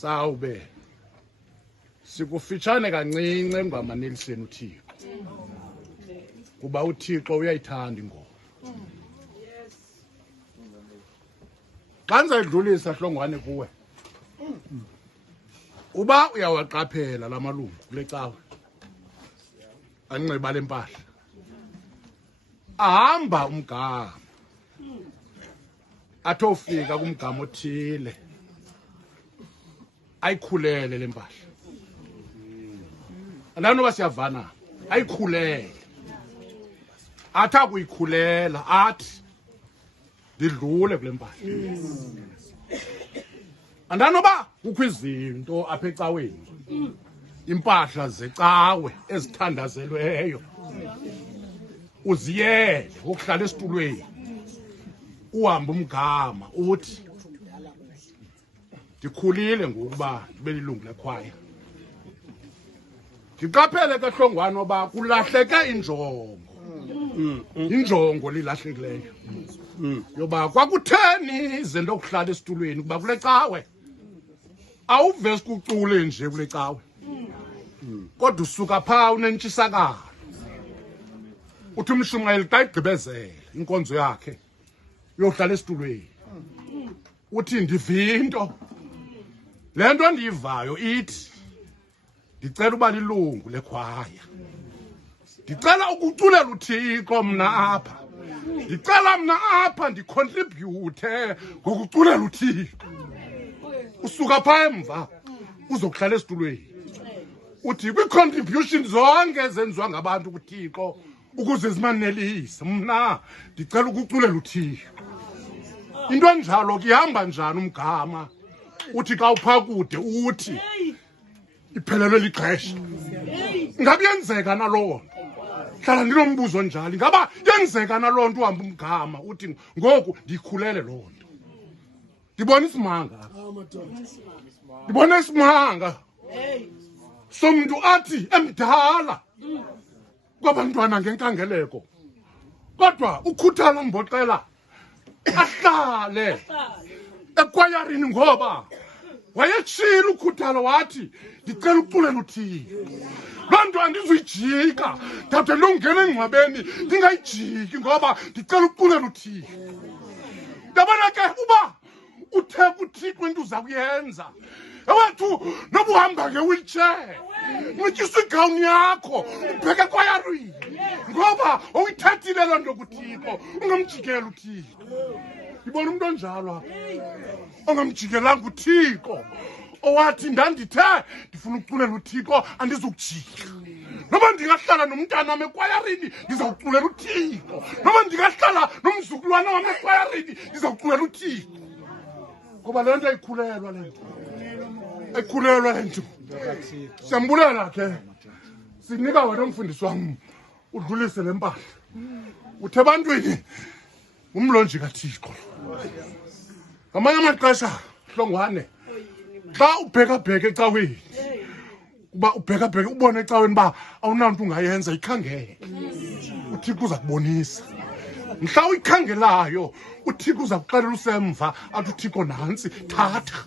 sawube sikufitshane kancinci engamaneliseni uThixo kuba uThixo uyayithanda ingoma. Xa ndizayidlulisa hlongwane kuwe, uba uyawaqaphela la malungu kule cawe anxiba le mpahla, ahamba umgama athofika kumgama othile ayikhulele le mpahla. Andanoba siyavana, ayikhulele athi akuyikhulela athi ndidlule kule mpahla. Andanoba kukho izinto apha ecaweni, impahla zecawe ezithandazelweyo, uziyele ukuhlala esitulweni uhambe umgama uthi ndikhulile ngokuba ndibe lilungu lekhwaya. Ndiqaphele ke hlongwane oba kulahleke injongo, injongo lilahlekileyo yoba kwakutheni izinto okuhlala esitulweni kuba kule cawe awuvesi kucule nje kule cawe, kodwa usuka phaa unentshisakalo. Uthi uMshumayeli xa igqibezela inkonzo yakhe yohlala esitulweni uthi ndivinto le nto ndiyivayo ithi ndicela uba lilungu lekhwaya, ndicela ukuculela uThixo mna apha, ndicela mna apha ndicontribute ngokuculela uThixo. Usuka phaa emva uzokuhlala esitulweni uthi kwi-contribution zonke ezenziwa ngabantu kuThixo ukuze zimanelise, mna ndicela ukuculela uThixo. Into enjalo ke ihamba njani umgama uthi xa uphaa kude uthi iphelelwe lixesha. Ngabe yenzeka naloo nto? Hlala ndinombuzo njalo, ingaba yenzeka naloo nto uhamba umgama uthi ngoku ndiyikhulele loo nto? Ndibona isimanga, ndibona isimanga somntu athi emdala kwabantwana ngenkangeleko, kodwa ukhuthala mboxela ahlale ekwayarini ngoba wayetshila ukhuthalo wathi ndicela ukuculela uThixo. Loo nto andizuyijika, ndade ndongena engcwabeni ndingayijiki ngoba ndicela ukuculela uThixo. Ndabona ke uba uthe kuThixo into uza kuyenza, ewethu noba uhamba nge-wheelchair nxityisa igawuni yakho ubheke ekwayarini ngoba uyithathile loo nto kuThixo, ungamjikela uThixo. Ndibona umntu onjalo apha ongamjikelanga uThixo, owathi ndandithe ndifuna ukuculela uThixo andizukujika. Noba ndingahlala nomntana wam ekwayarini ndizawuculela uThixo, noba ndingahlala nomzukulwana wam ekwayarini ndizawuculela uThixo. Ngoba le nto ayikhulelwa, le nto ayikhulelwa, le nto. Siyambulela ke, sinika wena mfundisi wam udlulise le mpahla. Uthe ebantwini umlonji kaThixo. Ngamanye amaxesha hlongwane, xa ubhekabheka ecaweni, kuba ubhekabheka ubone ecaweni uba awunanto ungayenza, yikhangele. uThixo uza kubonisa. Mhla uyikhangelayo uThixo uza kuxelela usemva athi uThixo nantsi thatha.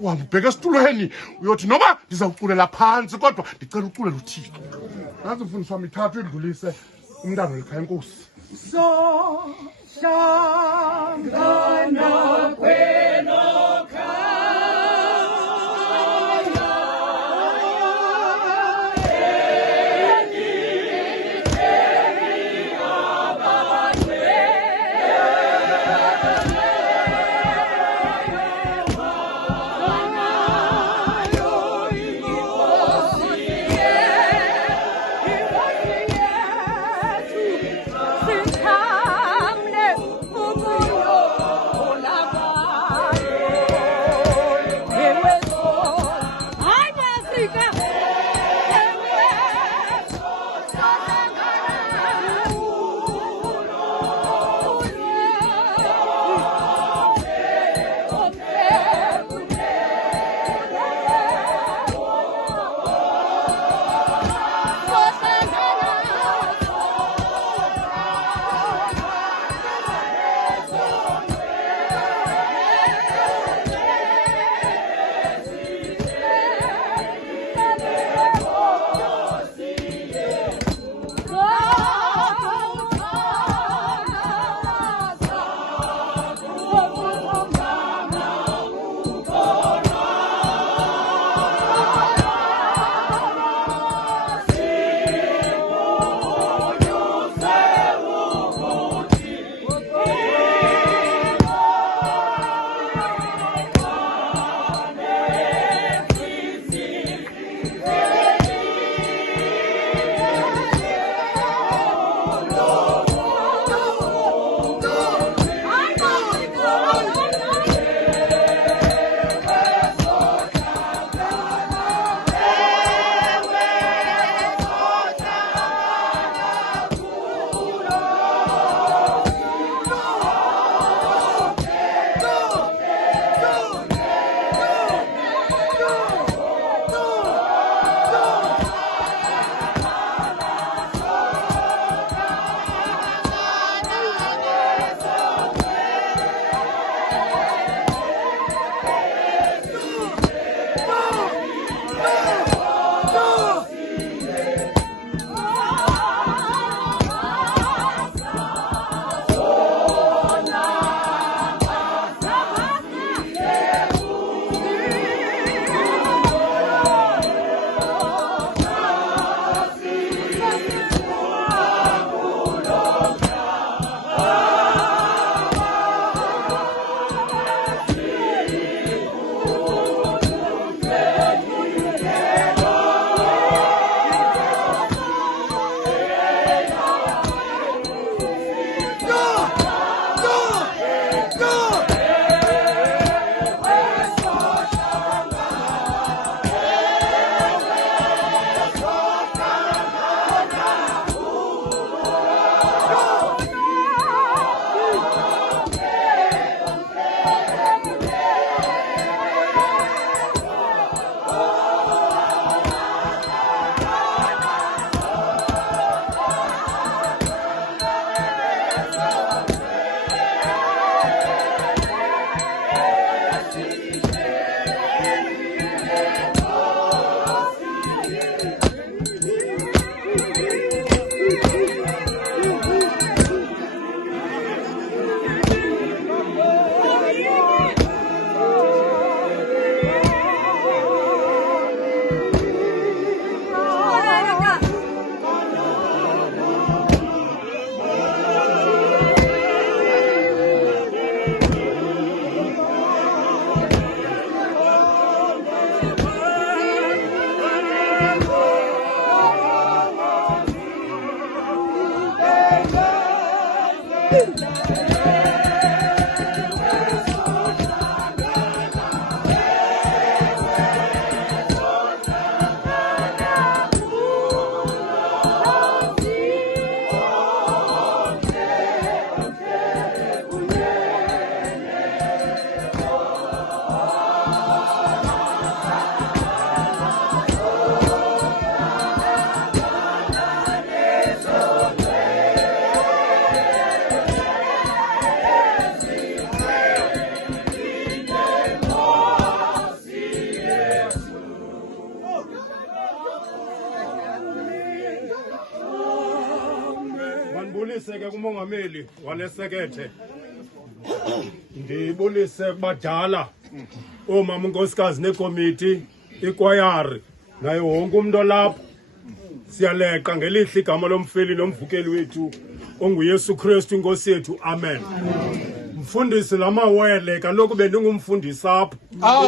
Uhambe ubheka esitulweni uyothi noba ndizawuculela phantsi kodwa ndicela uculela uThixo. Nansi mfundisi wam ithathu idlulise umntana welikhaya enkosi. So hlangana kwenokhaya ndibulise ke kumongameli walesekethe, ndibulise kubadala, oomama unkosikazi nekomiti, ikwayari, naye wonke umuntu olapha. Siyaleqa ngelihle igama lomfeli nomvukeli wethu onguYesu Kristu inkosi yethu. Amen. Mfundisi lamawele kaloku bendingumfundisi apha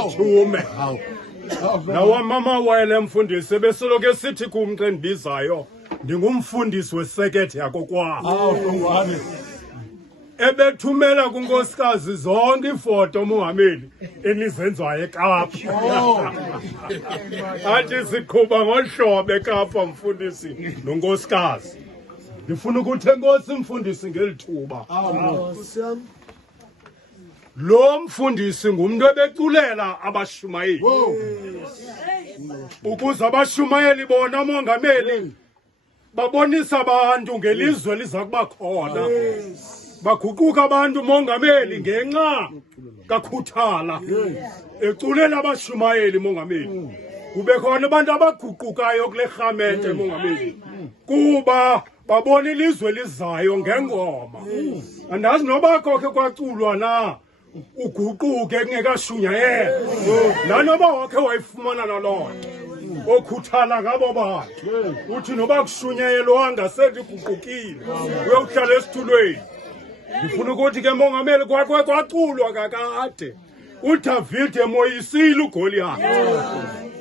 ethume. Nawa mama wele mfundisi besoloko esithi kum xa ndibizayo ndingumfundisi wesekethe yakokwabo. Ebethumela kunkosikazi zonke ifoto mongameli enizenzayo eKapa. Athi siqhuba ngohlobo eKapa mfundisi nonkosikazi. Ndifuna ukuthi enkosi mfundisi ngelithuba. Lo mfundisi ngumuntu ebeculela abashumayeli. Ukuze abashumayeli bona mongameli babonisa abantu ngelizwe liza kuba khona. Baguquka abantu mongameli ngenxa kaKhuthala. Eculela abashumayeli mongameli. Kube khona abantu abaguqukayo kule rhamente mongameli. Kuba babona ilizwe lizayo ngengoma. Andazi noba kokhe kwaculwa na uguquke kungekashunyayeli. Nanoba wakhe wayifumana naloo oKhuthala ngabo bantu. Uthi noba kushunyayelwanga sethi guqukile uyokuhlala esitulweni. Ndifuna ukuthi ke mongameli kwakhe kwaculwa kakade. uDavid emoyisile uGoliath.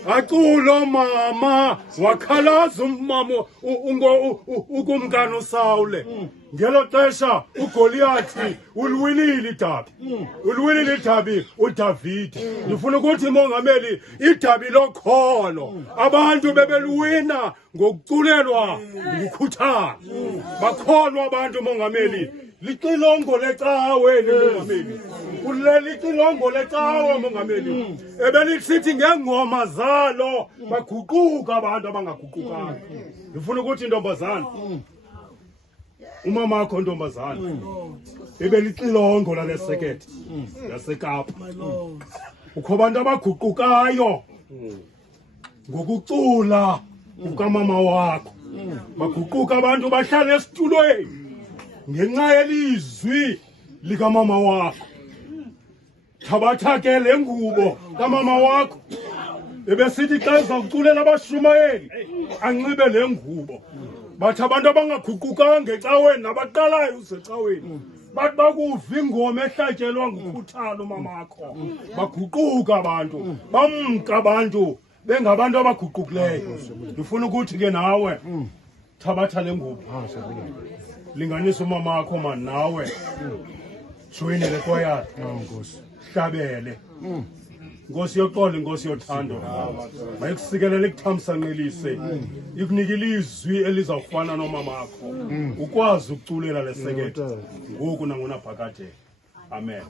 Aculo mama wakhalaza umama ukumkani uSawule. Ngelo xesha uGoliath uliwinile idabi. Uliwinile idabi uDavid. Ndifuna ukuthi mongameli idabi lokholo abantu bebeluwina ngokuculelwa nguKhuthala. Bakholwa abantu mongameli. Lixilongo lecawe mongameli. Kuleli ixilongo lecawe mongameli. Ebelisithi ngengoma zalo baguquka abantu abangaguqukanga. Ngifuna ukuthi intombazana umama wakho ntombazana ebelixilongo lalesekethe yaseKapa. Ukho abantu abaguqukayo ngokucula ukamama wakho. Baguquka abantu bahlala esitulweni ngenxa yelizwi likamama wakho. Thabatha ke le ngubo kamama wakho. Ebesithi xa uzakuculela abashumayeli anxibe le ngubo. Bathi abantu abangaguqukanga ecaweni nabaqalayo usecaweni bathi bakuva ingoma ehlatyelwa nguKhuthala umama wakho. Baguquka abantu, bamka abantu bengabantu abaguqukileyo. Ndifuna ukuthi ke nawe thabatha le ngubo. Linganisa umama wakho man nawe. Joyine le kwayari. Hlabele. Nkosi yoxolo, inkosi yothando. Mayikusikelele ikuthamsanqelise. Ikunike ilizwi elizawufana nomama wakho. Ukwazi ukuculela lesekethe ngoku nangona phakade. Amen.